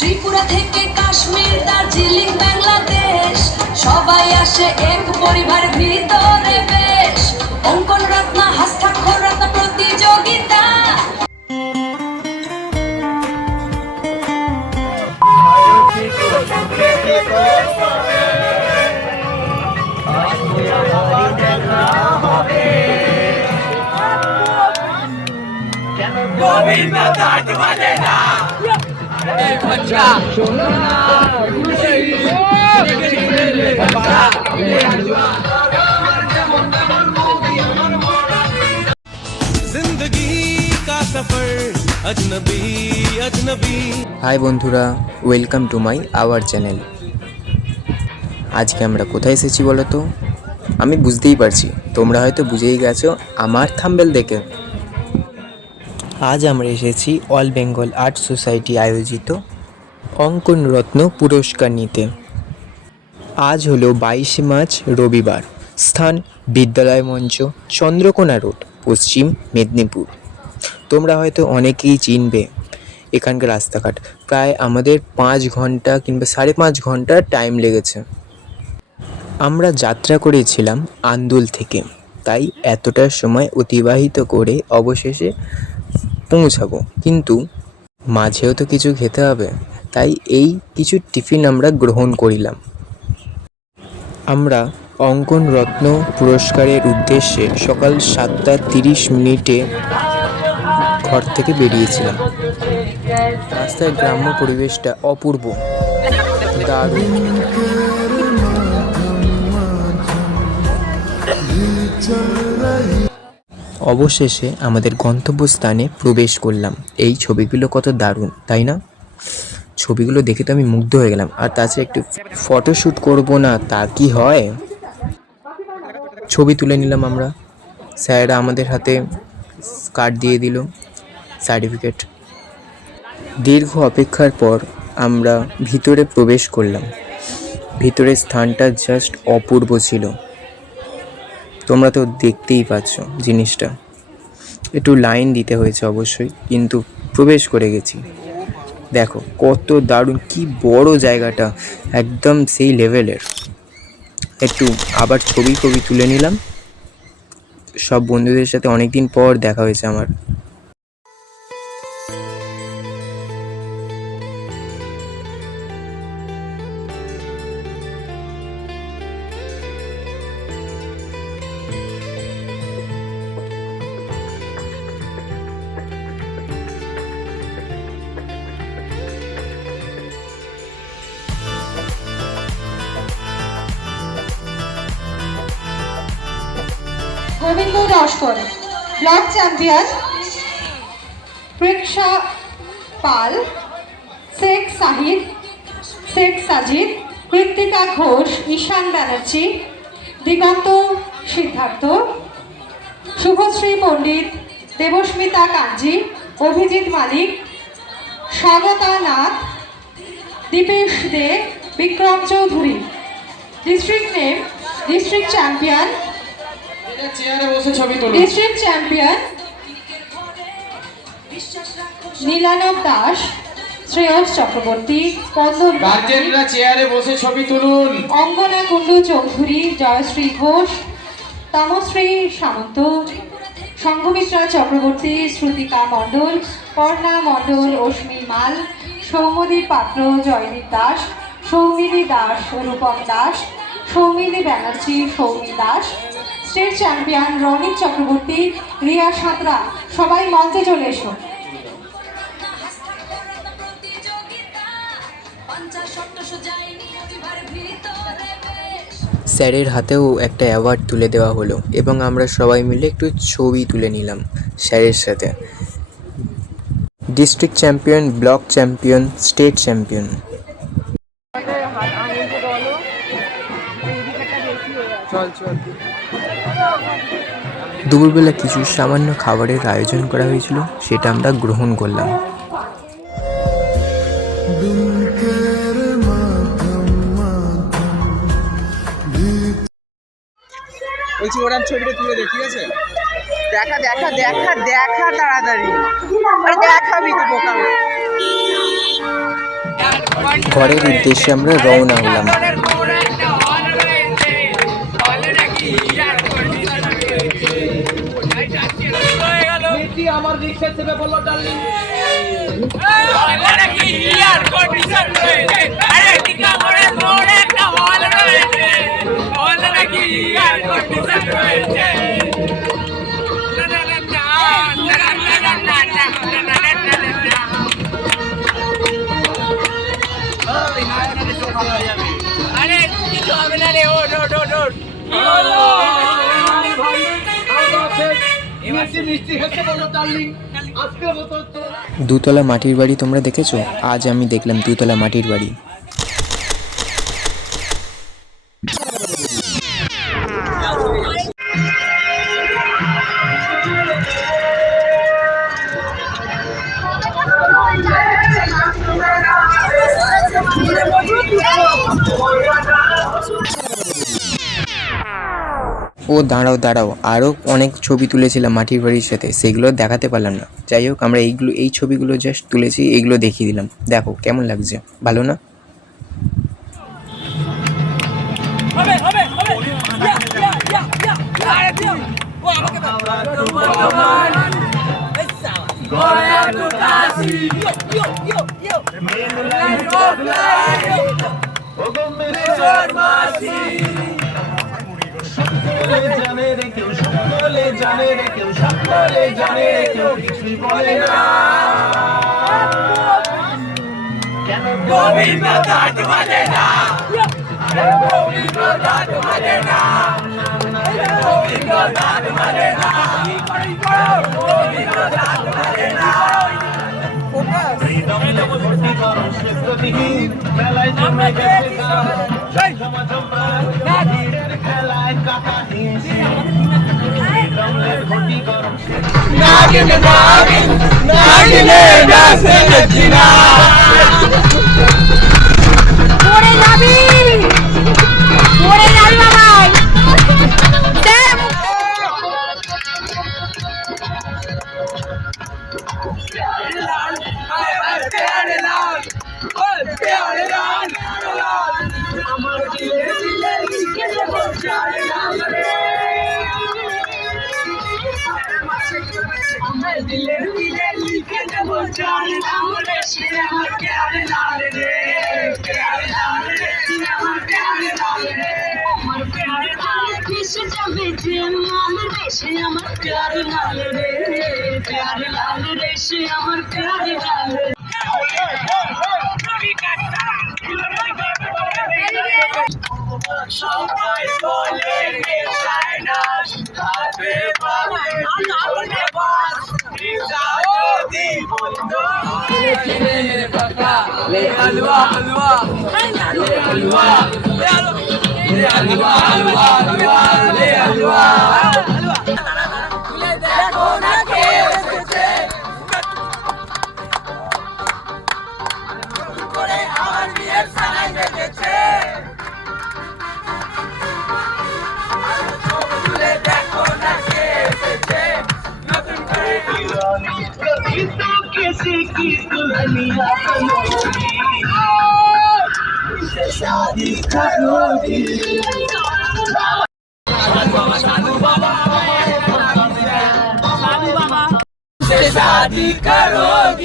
ত্রিপুরা থেকে কাশ্মীর, দার্জিলিং, বাংলাদেশ, সবাই আসে এক পরিবার ভিতরে বেশ। অঙ্কন রত্ন, হস্তাক্ষর রত্ন প্রতিযোগিতা। হাই বন্ধুরা, welcome to my our channel. আজকে আমরা কোথায় এসেছি বলো তো? আমি বুঝতেই পারছি, তোমরা হয়তো বুঝেই গেছো আমার থাম্বনেল দেখে। আজ আমরা এসেছি অল বেঙ্গল আর্ট সোসাইটি আয়োজিত অঙ্কন রত্ন পুরস্কার নিতে। আজ হলো 22শে মার্চ, রবিবার। স্থান বিদ্যালয় মঞ্চ, চন্দ্রকোনা রোড, পশ্চিম মেদিনীপুর। তোমরা হয়তো অনেকেই চিনবে এখানকার রাস্তাঘাট। প্রায় আমাদের 5 ঘন্টা কিংবা 5.5 ঘন্টা টাইম লেগেছে। আমরা যাত্রা করেছিলাম আন্দুল থেকে, তাই এতটা সময় অতিবাহিত করে অবশেষে পৌঁছাবো। কিন্তু মাঝেও তো কিছু খেতে হবে, তাই এই কিছু টিফিন আমরা গ্রহণ করিলাম। আমরা অঙ্কন রত্ন পুরস্কারের উদ্দেশ্যে সকাল 7:30 ঘর থেকে বেরিয়েছিলাম। রাস্তার গ্রাম্য পরিবেশটা অপূর্ব, দারুণ। অবশেষে আমাদের গন্তব্যস্থানে প্রবেশ করলাম। এই ছবিগুলো কত দারুণ, তাই না? ছবিগুলো দেখে তো আমি মুগ্ধ হয়ে গেলাম। আর তাছাড়া একটু ফটোশ্যুট করবো না তা কি হয়? ছবি তুলে নিলাম আমরা। স্যাররা আমাদের হাতে কার্ড দিয়ে দিল, সার্টিফিকেট। দীর্ঘ অপেক্ষার পর আমরা ভিতরে প্রবেশ করলাম। ভিতরের স্থানটা জাস্ট অপূর্ব ছিল। তোমরা তো দেখতেই পাচ্ছ জিনিসটা। একটু লাইন দিতে হয়েছে অবশ্যই, কিন্তু প্রবেশ করে গেছি। দেখো কত দারুণ, কি বড় জায়গাটা, একদম সেই লেভেলের। একটু আবার ছবি তুলে নিলাম। সব বন্ধুদের সাথে অনেকদিন পর দেখা হয়েছে আমার। Gobinda Laskar, block champion Preksha Pal, Sheikh Sahid, Sheikh Sajid, Krittika Ghosh, Ishan Banerjee, Diganta Siddhartha, Subhashree Pandit, Debasmita Kanji, Abhijit Malik, Swagata Nath, Dipesh De, Bikram Chowdhury. District name, district champion, district champion Nilanab Das, Shreyas Chakraborty, গার্জেনরা চেয়ারে বসে ছবি তুলুন। অঙ্গনা কুণ্ডু চৌধুরী, জয়শ্রী ঘোষ, তমশ্রী সামন্ত, সংঘমিত্রা চক্রবর্তী, শ্রুতিকা মণ্ডল, কর্ণা মণ্ডল, অশ্মি মাল, সৌম্যদীপ পাত্র, জয়দীপ দাস, সৌমিলি দাস, রূপম দাস, সৌমিলি ব্যানার্জি, সৌমি দাস। State champion Ronit Chakraborty, Riya Santra. সবাই মঞ্চে চলে এসো। স্যারের হাতেও একটা অ্যাওয়ার্ড তুলে দেওয়া হলো এবং আমরা সবাই মিলে একটু ছবি তুলে নিলাম স্যারের সাথে। District champion, block champion, state champion. দুপুরবেলা কিছু সামান্য খাবারের আয়োজন করা হয়েছিল, সেটা আমরা গ্রহণ করলাম। বলছি ওরা ছবিটা তুলে দে, ঠিক আছে? দেখা দেখা দেখা দেখা তাড়াতাড়ি দেখাবি তো বোকা। ঘরের উদ্দেশ্যে আমরা রওনা হলাম। আমার রিক্সা থেকে বললো ডার্লিং দুতলা মাটির বাড়ি তোমরা দেখেছো? আজ আমি দেখলাম দুতলা মাটির বাড়ি। ও দাঁড়াও দাঁড়াও, আরও অনেক ছবি তুলেছিলাম মাটির বাড়ির সাথে, সেগুলো দেখাতে পারলাম না। যাই হোক, আমরা এই ছবিগুলো জাস্ট তুলেছি, এইগুলো দেখিয়ে দিলাম। দেখো কেমন লাগছে, ভালো না? জানে রে কেউ সকলে জানে রে কেউ সকলে জানে রে কেউ কিছুই বলে না কেন গোবিন্দতা তোমাদের না গোবিন্দতা তোমাদের না গোবিন্দতা তোমাদের না গোবিন্দতা তোমাদের না ভর্তি করো সে প্রতিহীন মেলায় জমে গেছে খেলায় কাটা নিয়েছি ভর্তি করো নাগিনে নাগিনে নাচে নাচিনা ওরে যাবি বাবাই আমার প্যার লাল রে প্যার লাল রে সে আমার প্যার লাল রে সবাই বলে রে সাইনাস হাতে পাবে আলোনে বাস যাও দি বন্ধু রে পাকা লে হালুয়া হালুয়া লে হালুয়া লে হালুয়া হালুয়া হালুয়া লে হালুয়া দেখো না কে এসেছে করে আমার বিয়ের সানাই বেজেছে দেখো না কে এসেছে নতুন করে কবি তো কিসি কি দুলহনিয়া बनोगी शादी करोगी साधु बाबा से शादी करोगी